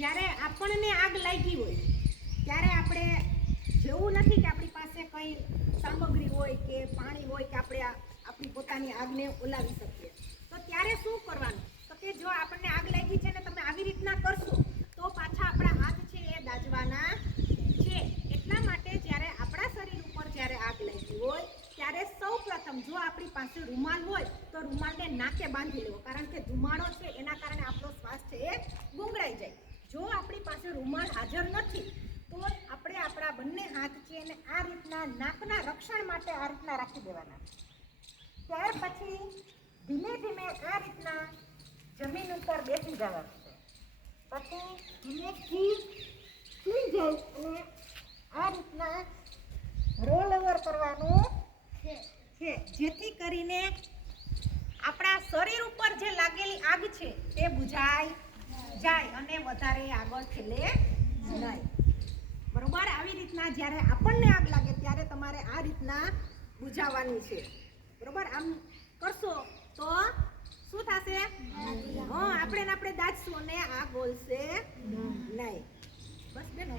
જ્યારે આપણને આગ લાગી હોય ત્યારે આપણે જેવું નથી કે આપણી પાસે કંઈ સામગ્રી હોય કે પાણી હોય કે આપણે આપણી પોતાની આગને ઓલાવી શકીએ. તો ત્યારે શું કરવાનું? તો કે જો આપણને આગ લાગી છે ને તમે આવી રીતના કરશો તો પાછા આપણા હાથ છે એ દાઝવાના છે. એટલા માટે જ્યારે આપણા શરીર ઉપર જ્યારે આગ લાગી હોય ત્યારે સૌ પ્રથમ જો આપણી પાસે રૂમાલ હોય તો રૂમાલને નાકે બાંધી લેવો, કારણ કે ધુમાડો છે એના કારણે આપણો શ્વાસ છે એ ગુંગળાઈ જાય. જો આપણી પાસે રૂમાલ હાજર નથી તો આપણે આપણા બંને હાથ છે એને આ રીતના નાકના રક્ષણ માટે આ રીતના રાખી દેવાના. ત્યાર પછી ધીમે ધીમે આ રીતના જમીન ઉપર બેસી જવાનું છે. પછી ધીમેથી સુઈ જાય અને આ રીતના રોલ ઓવર કરવાનું છે, જેથી કરીને આપણા શરીર ઉપર જે લાગેલી આગ છે તે બુઝાઈ જાય અને વધારે આગળ છેલ્લે નહીં. બરોબર? આવી રીતના જ્યારે આપણને આગ લાગે ત્યારે તમારે આ રીતના બુઝાવવાની છે. બરોબર? આમ કરશો તો શું થશે? આપણે દાજશું અને આગ ઓલશે નહીં. બસ બેનો.